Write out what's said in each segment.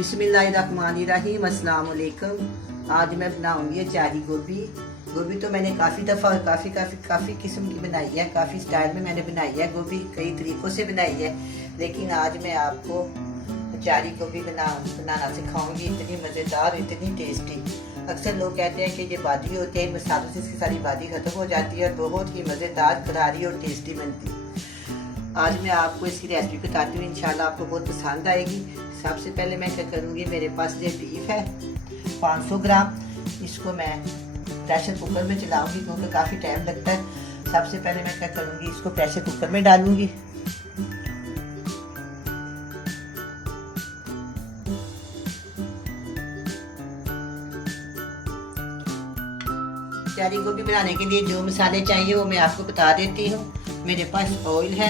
बिस्मिल्लाहिर्रहमानिर्रहीम, अस्सलाम वालेकुम। आज मैं बनाऊंगी अचारी गोभी। गोभी तो मैंने काफ़ी दफ़ा काफ़ी किस्म की बनाई है, काफ़ी स्टाइल में मैंने बनाई है गोभी, कई तरीक़ों से बनाई है। लेकिन आज मैं आपको अचारी गोभी बनाना सिखाऊंगी। इतनी मज़ेदार, इतनी टेस्टी। अक्सर लोग कहते हैं कि ये बादी होती है, इन मसालों से इसकी सारी बादी ख़त्म हो जाती है और बहुत ही मज़ेदार, करारी और टेस्टी बनती है। आज मैं आपको इसकी रेसिपी बताती हूँ, इंशाल्लाह आपको बहुत पसंद आएगी। सबसे पहले मैं क्या करूँगी, मेरे पास ये बीफ है 500 ग्राम। इसको मैं प्रेशर कुकर में चलाऊंगी क्योंकि काफ़ी टाइम लगता है। सबसे पहले मैं क्या करूँगी, इसको प्रेशर कुकर में डालूंगी। अचारी गोभी बनाने के लिए जो मसाले चाहिए वो मैं आपको बता देती हूँ। मेरे पास ऑयल है,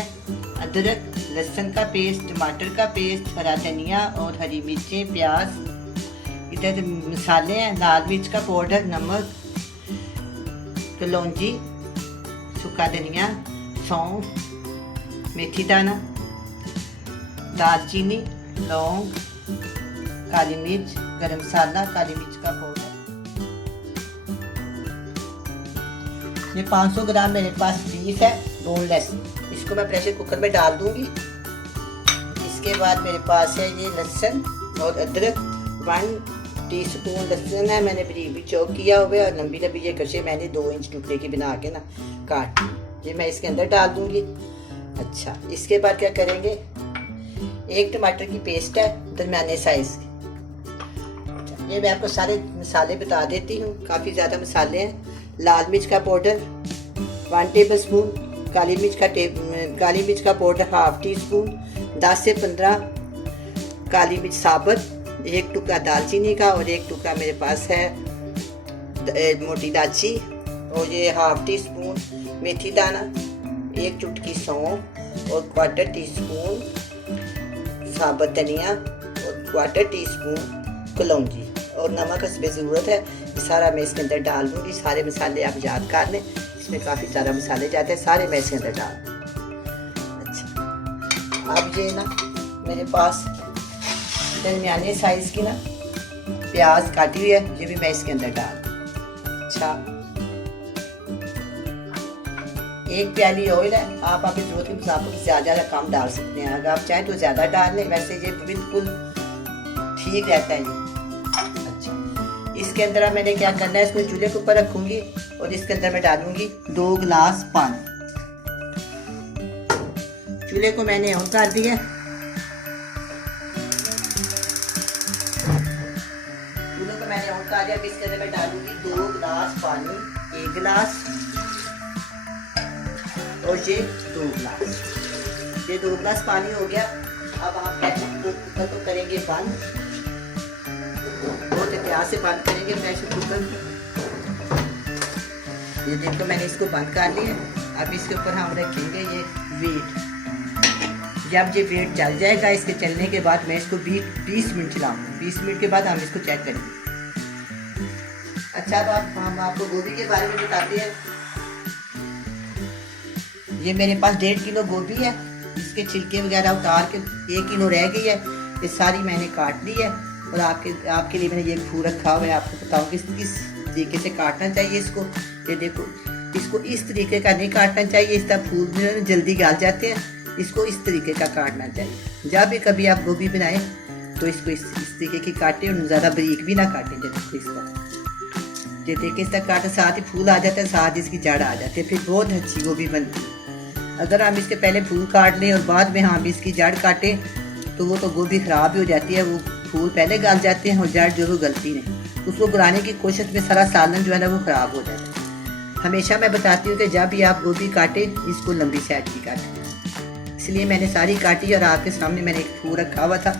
अदरक, लहसुन का पेस्ट, टमाटर का पेस्ट, हरा धनिया और हरी मिर्चें, प्याज। इधर मसाले हैं, लाल मिर्च का पाउडर, नमक, कलौंजी, सूखा धनिया, सौंफ, मेथी दाना, दालचीनी, लौंग, काली मिर्च, गरम मसाला, काली मिर्च का पाउडर। ये 500 ग्राम मेरे पास बीफ है बोनलेस। इसको मैं प्रेशर कुकर में डाल दूंगी। इसके बाद मेरे पास है ये लहसुन और अदरक, 1 टीस्पून लहसुन है, मैंने बारीक चॉप किया हुआ है और लंबी लंबी ये कच्चे मैंने 2 इंच टुकड़े की बना के ना काट ली। ये मैं इसके अंदर डाल दूंगी। अच्छा, इसके बाद क्या करेंगे, 1 टमाटर की पेस्ट है दरमियाने साइज की। ये मैं आपको सारे मसाले बता देती हूँ, काफ़ी ज़्यादा मसाले हैं। लाल मिर्च का पाउडर 1 टेबल स्पून, काली मिर्च का पाउडर 1/2 टीस्पून, 10 से 15 काली मिर्च साबुत, 1 टुकड़ा दालचीनी का और 1 टुकड़ा मेरे पास है मोटी इलायची, और ये 1/2 टीस्पून मेथी दाना, 1 चुटकी सौंफ और 1/4 टीस्पून साबुत धनिया और 1/4 टीस्पून कलौंजी और नमक हस्बे ज़रूरत है। ये सारा मैं इसके अंदर डाल दूँगी। सारे मसाले आप याद कर लें, इसमें काफ़ी सारा मसाले जाते हैं, सारे मैं इसके अंदर डाल दूँ। अच्छा, अब ये ना मेरे पास दरमियाने साइज़ की ना प्याज काटी हुई है, ये भी मैं इसके अंदर डाल दूँ। अच्छा, 1 प्याली ऑयल है, आप आपकी ज़रूरत के मुताबिक ज़्यादा कम डाल सकते हैं। अगर आप चाहें तो ज़्यादा डाल लें, वैसे ये बिल्कुल ठीक रहता है ये। इसके अंदर मैंने क्या करना है, इसको चूल्हे के ऊपर रखूंगी और इसके अंदर मैं डालूंगी 2 गिलास पानी। चूल्हे को मैंने ऑन कर दिया। चूल्हे को मैंने ऑन कर दिया। इसके अंदर मैं डालूंगी 2 गिलास पानी, 1 गिलास और ये 2 गिलास। ये 2 गिलास पानी हो गया। अब आप प्रेशर कुकर को करेंगे बंद, बहुत एहतियात से बंद करेंगे प्रेशर कुकर। ये देखो मैंने इसको बंद कर लिया। अब इसके ऊपर हम रखेंगे ये वेट। जब ये वेट चल जाएगा, इसके चलने के बाद मैं इसको 20 मिनट चलाऊंगा। 20 मिनट के बाद हम इसको चेक करेंगे। अच्छा, अब हम आपको गोभी के बारे में बताते हैं। ये मेरे पास 1.5 किलो गोभी है। इसके छिलके वगैरह उतार के 1 किलो रह गई है। ये सारी मैंने काट ली है और आपके लिए मैंने ये फूल रखा हुआ है। आपको बताऊँ किस तरीके से काटना चाहिए इसको। ये देखो, इसको इस तरीके का नहीं काटना चाहिए, इस तरह फूल में जल्दी गल जाते हैं। इसको इस तरीके का काटना चाहिए। जब भी कभी आप गोभी बनाएं तो इसको इस तरीके की काटें और ज़्यादा बारीक भी ना काटें। जैसे इस तरह, ये देखिए इस तरह काटे, साथ ही फूल आ जाता है, साथ इसकी जड़ आ जाती है, फिर बहुत अच्छी गोभी बनती है। अगर हम इसके पहले फूल काट लें और बाद में हम इसकी जड़ काटें तो वो तो गोभी ख़राब हो जाती है। वो फूल पहले गल जाते हैं और जड़ जो है गलती नहीं। उसको गिराने की कोशिश में सारा सालन जो है ना वो ख़राब हो जाता है। हमेशा मैं बताती हूँ कि जब भी आप गोभी काटें, इसको लंबी साइड की काटें। इसलिए मैंने सारी काटी और आपके सामने मैंने एक फूल रखा हुआ था,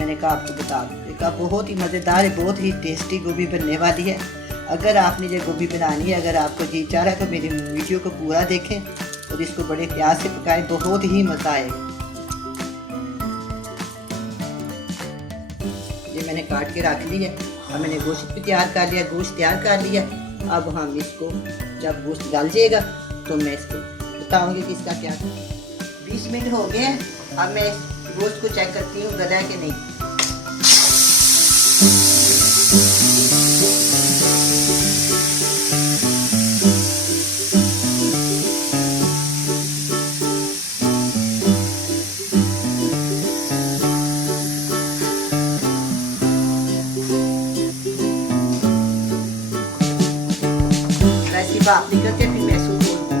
मैंने कहा आपको बता दूँ। देखा, बहुत ही मज़ेदार है, बहुत ही टेस्टी गोभी बनने वाली है। अगर आपने ये गोभी बनानी है, अगर आपको जी चाह रहा है तो मेरी वीडियो को पूरा देखें और इसको बड़े प्यार से पकाएं, बहुत ही मज़ा आएगा। ये मैंने काट के रख ली है। अब मैंने गोश्त भी तैयार कर लिया, गोश्त तैयार कर लिया। अब हम इसको जब गोश्त गल जाएगा तो मैं इसको बताऊंगी कि इसका क्या। 20 मिनट हो गए हैं। अब मैं गोश्त को चेक करती हूँ गला है कि नहीं। भाप निकलते फिर मैं इसको खोल दूँ।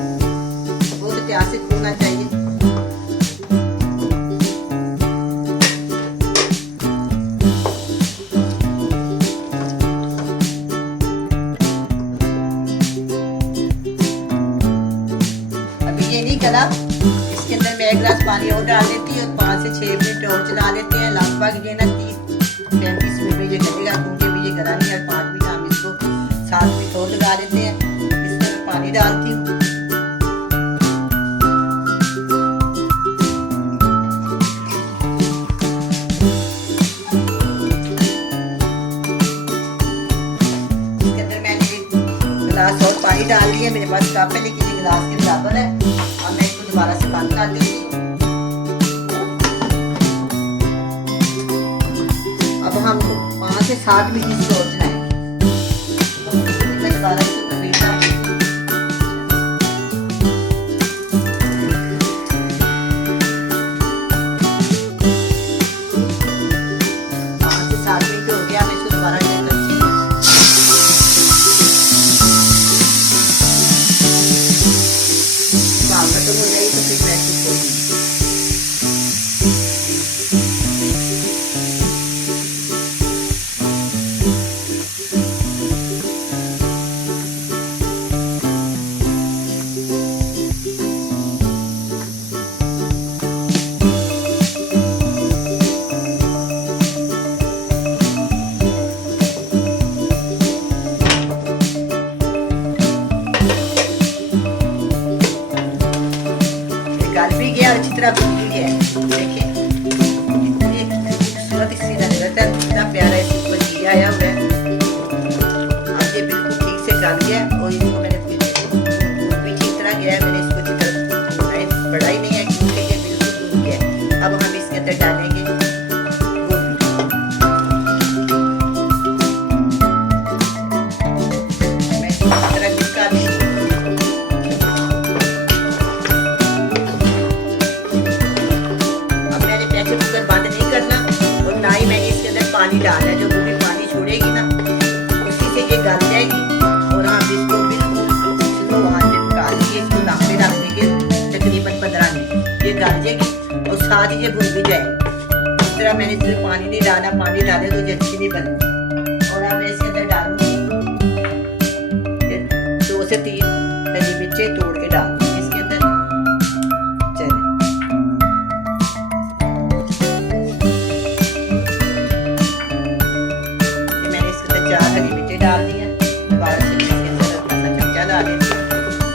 बहुत प्यार से खोलना चाहिए। अभी ये नहीं करा, इसके अंदर मैं 1 गिलास पानी और डाल देती हूँ और 5 से 6 मिनट और चला लेते हैं। लगभग ये ना 30-35 मिनट में ये करेगा, क्योंकि अभी ये करा नहीं है। 5 मिनट हम इसको 7 मिनट और लगा देते हैं। पानी डालती हूँ। इसके अंदर मैंने 1 गिलास और पानी डाल दिया। मेरे पास कप है लेकिन ये गिलास के बराबर है। अब मैं इसको दोबारा से बंद कर देती हूँ। अब हम 5 से 7 मिनट इसको और चलाएंगे। दोबारा गल भी गया, अच्छी तरह भुन भी गया। देखिए कितनी खूबसूरत इसकी नजर है, कितना प्यारा इसके ऊपर घी आया हुआ है। अब ये बिल्कुल ठीक से गल गया और इसको मैंने भून भी ठीक तरह गया है। मैंने इसको अच्छी तरह बढ़ा ही नहीं है क्योंकि ये बिल्कुल भून गया। अब हम इसके अंदर डालेंगे मैं इसी तरह इसका पानी डालना है। जो भी पानी छोड़ेगी ना उसी से ये गल जाएगी और हम इसको बिल्कुल स्लो आंच पे पका के इसको दम पे रख देंगे तकरीबन 15 मिनट। ये गल जाएगी और साथ ही ये भुन भी जाएगी। इस तरह मैंने इसमें पानी नहीं डाला, पानी डाले तो ये अच्छी नहीं बनी। और अब मैं इसके अंदर डालूंगी 2 से 3 हरी मिर्चें तोड़ के डाल इसके अंदर। चले हरी मिर्ची डाल दी है। दोबारा से इसके अंदर थोड़ा सा चमचा डाल देती हूँ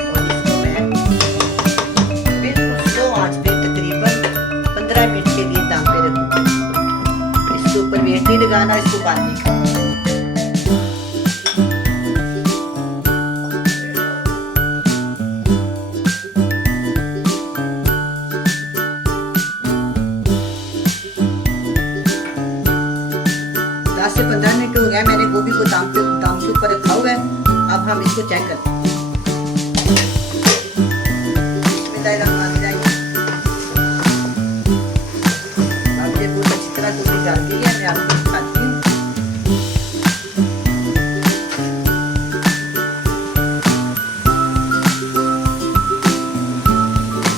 और इसको मैं बिल्कुल स्लो आंच पे तकरीबन 15 मिनट के लिए दम पे रखूँगी। इसके ऊपर वेट नहीं लगाना, इसको बंद नहीं करना। से 15 मिनट हो गया, मैंने गोभी को दम के ऊपर रखा हुआ है। अब हम इसको चेक करते हैं। अब ये बहुत अच्छी तरह गोभी डाल दी है। मैं आपको दिखाती हूँ।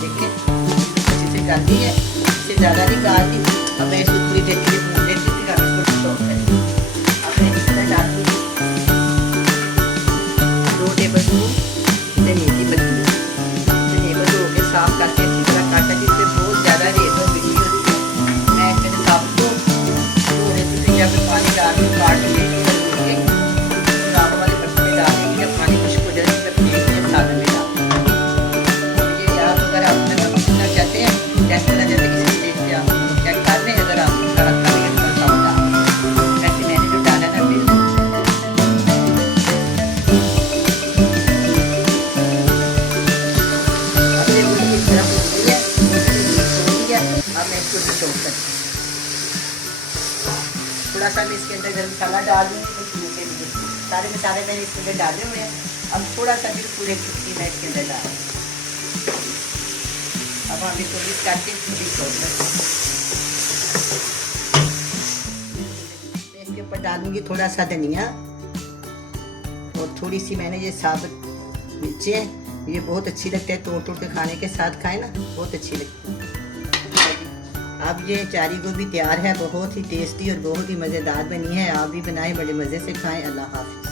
देखिए अच्छे से डाल दी है, इससे ज़्यादा नहीं डाल दी। अब मैं इसको पूरी देर के लिए भून लेती हूँ। धनिया की पत्ती धनिया को धो के साफ करके अच्छी तरह काटा, जिससे बहुत ज़्यादा रेत और मिट्टी होती है। मैं फिर सबको धोने से या फिर पानी डाल के काट के खराब वाले बर्तन में डालेंगे। जब पानी खुश्क हो जाए तब एक सालन में डालेंगे। ये याद अगर आप नमक करना चाहते हैं टेस्ट करना चाहते हैं किसी टेस्ट से आप चेक कर लें। अगर आप गलत करेंगे तो कम डालें। वैसे मैंने जो डाला ना बिल्कुल थोड़ा सा मैं इसके अंदर गरम मसाला डाल दूँगी खुशबू के लिए। सारे मसाले मैंने इसके अंदर डाले हुए हैं। अब थोड़ा सा बिल्कुल एक चुटकी मैं इसके अंदर डाल, अब हम इसको मिक्स करके थोड़ी इसके ऊपर डालूंगी थोड़ा सा धनिया और थोड़ी सी मैंने ये साबुत मिर्चें, ये बहुत अच्छी लगती है, तोड़ के खाने के साथ खाएं ना, बहुत अच्छी लगती है। अब ये चारी गोभी तैयार है, बहुत ही टेस्टी और बहुत ही मज़ेदार बनी है। आप भी बनाएं, बड़े मज़े से खाएं। अल्लाह हाफ़िज़।